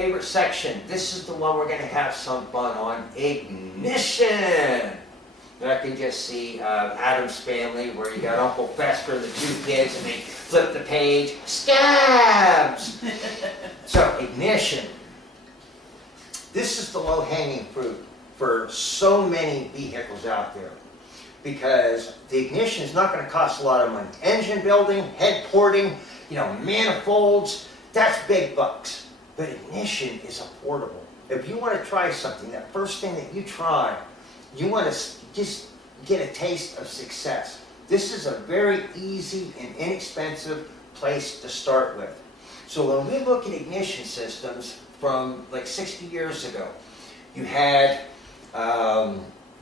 favorite section. This is the one we're going to have some fun on, ignition. And I can just see Adam's Family, where you got Uncle Fester and the two kids, and they flip the page, stabs. So ignition. This is the low-hanging fruit for so many vehicles out there, because the ignition is not going to cost a lot of money. Engine building, head porting, manifolds, that's big bucks. But ignition is affordable. If you want to try something, that first thing that you try, you want to just get a taste of success. This is a very easy and inexpensive place to start with. So when we look at ignition systems from like 60 years ago, you had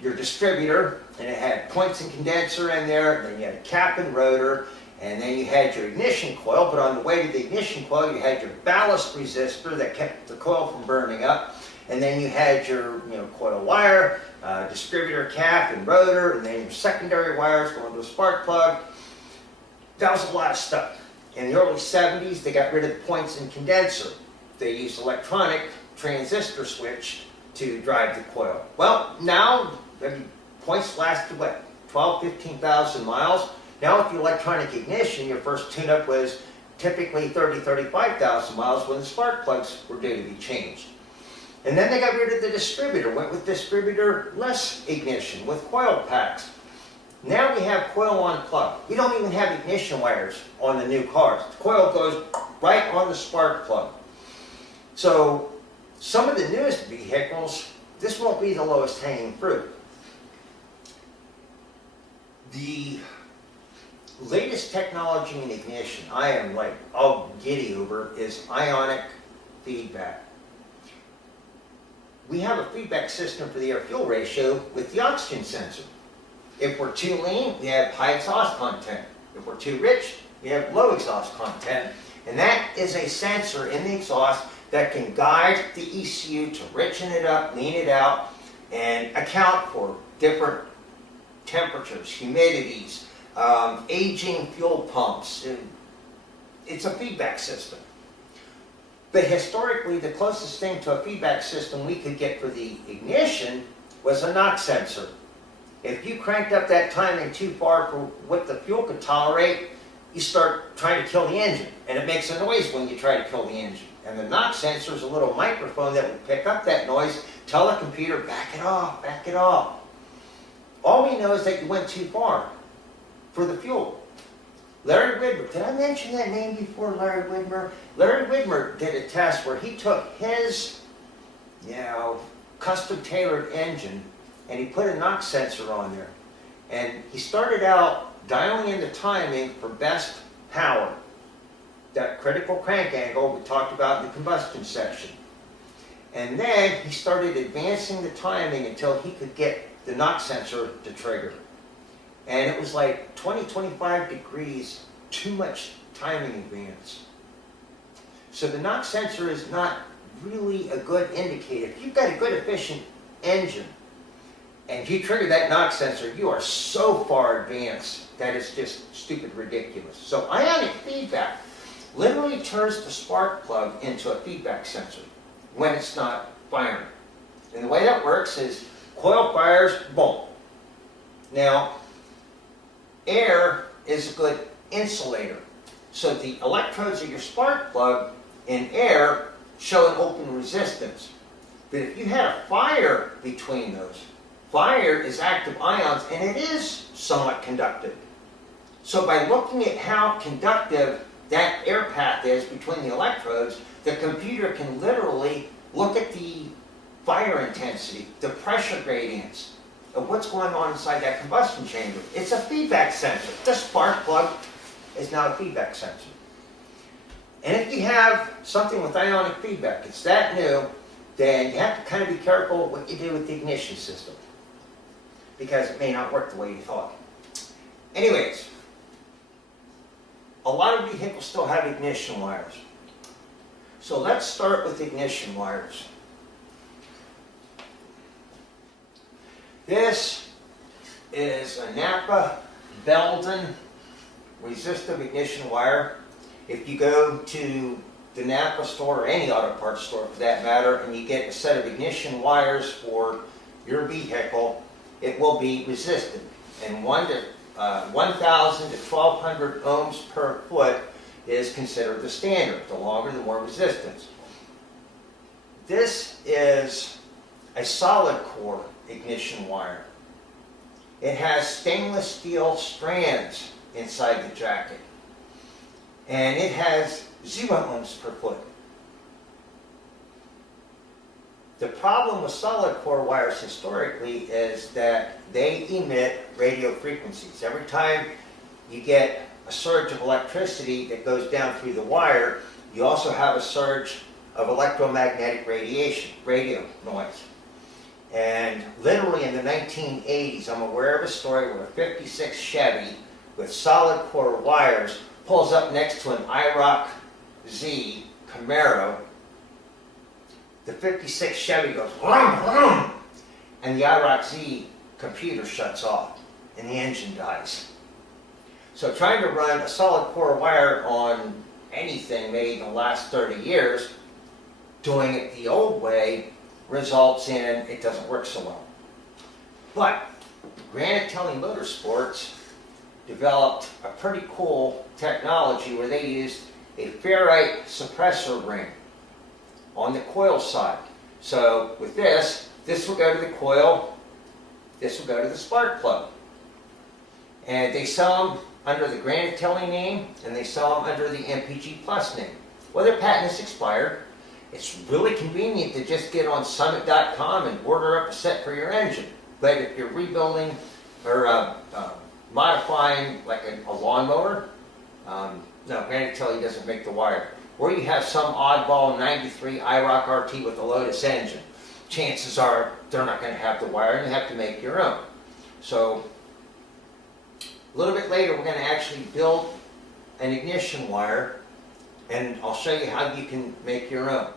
your distributor, and it had points and condenser in there, and then you had a cap and rotor, and then you had your ignition coil, but on the way to the ignition coil you had your ballast resistor that kept the coil from burning up, and then you had your coil wire, distributor cap and rotor, and then your secondary wires going to a spark plug. That was a lot of stuff. In the early 70s they got rid of the points and condenser. They used electronic transistor switch to drive the coil. Well, now points lasted what, 12,000–15,000 miles. Now with the electronic ignition, your first tune-up was typically 30,000–35,000 miles when the spark plugs were due to be changed. And then they got rid of the distributor, went with distributor-less ignition with coil packs. Now we have coil on plug. We don't even have ignition wires on the new cars. The coil goes right on the spark plug. So some of the newest vehicles, this won't be the lowest hanging fruit. The latest technology in ignition, I am like all giddy over, is ionic feedback. We have a feedback system for the air-fuel ratio with the oxygen sensor. If we're too lean, we have high exhaust content. If we're too rich, we have low exhaust content. And that is a sensor in the exhaust that can guide the ECU to richen it up, lean it out, and account for different temperatures, humidities, aging fuel pumps. It's a feedback system. But historically, the closest thing to a feedback system we could get for the ignition was a knock sensor. If you cranked up that timing too far for what the fuel could tolerate, you start trying to kill the engine. And it makes a noise when you try to kill the engine. And the knock sensor is a little microphone that would pick up that noise, tell the computer, back it off, back it off. All we know is that you went too far for the fuel. Larry Widmer, did I mention that name before, Larry Widmer? Larry Widmer did a test where he took his, custom tailored engine and he put a knock sensor on there. And he started out dialing in the timing for best power. That critical crank angle we talked about in the combustion section. And then he started advancing the timing until he could get the knock sensor to trigger. And it was like 20–25 degrees too much timing advance. So the knock sensor is not really a good indicator. If you've got a good efficient engine and you trigger that knock sensor, you are so far advanced that it's just stupid ridiculous. So ionic feedback literally turns the spark plug into a feedback sensor when it's not firing. And the way that works is coil fires, boom. Now, air is a good insulator. So the electrodes of your spark plug in air show an open resistance. But if you had a fire between those, fire is active ions and it is somewhat conductive. So by looking at how conductive that air path is between the electrodes, the computer can literally look at the fire intensity, the pressure gradients of what's going on inside that combustion chamber. It's a feedback sensor. The spark plug is now a feedback sensor. And if you have something with ionic feedback, it's that new, then you have to kind of be careful what you do with the ignition system, because it may not work the way you thought. Anyways, a lot of vehicles still have ignition wires. So let's start with ignition wires. This is a Napa Belden resistive ignition wire. If you go to the Napa store, or any auto parts store for that matter, and you get a set of ignition wires for your vehicle, it will be resistant. And 1,000 to 1,200 ohms per foot is considered the standard. The longer, the more resistance. This is a solid core ignition wire. It has stainless steel strands inside the jacket. And it has 0 ohms per foot. The problem with solid core wires historically is that they emit radio frequencies. Every time you get a surge of electricity that goes down through the wire, you also have a surge of electromagnetic radiation, radio noise. And literally in the 1980s, I'm aware of a story where a 56 Chevy with solid core wires pulls up next to an IROC Z Camaro. The 56 Chevy goes vroom, vroom, and the IROC Z computer shuts off and the engine dies. So trying to run a solid core wire on anything made in the last 30 years, doing it the old way, results in it doesn't work so well. But Granite Telly Motorsports developed a pretty cool technology where they used a ferrite suppressor ring on the coil side. So with this will go to the coil, this will go to the spark plug. And they sell them under the Granite Telly name, and they sell them under the MPG Plus name. Well, their patent is expired. It's really convenient to just get on summit.com and order up a set for your engine. But if you're rebuilding or modifying like a lawnmower, no, Granite Telly doesn't make the wire. Or you have some oddball 93 IROC RT with a Lotus engine. Chances are they're not going to have the wire and you have to make your own. So a little bit later we're going to actually build an ignition wire, and I'll show you how you can make your own.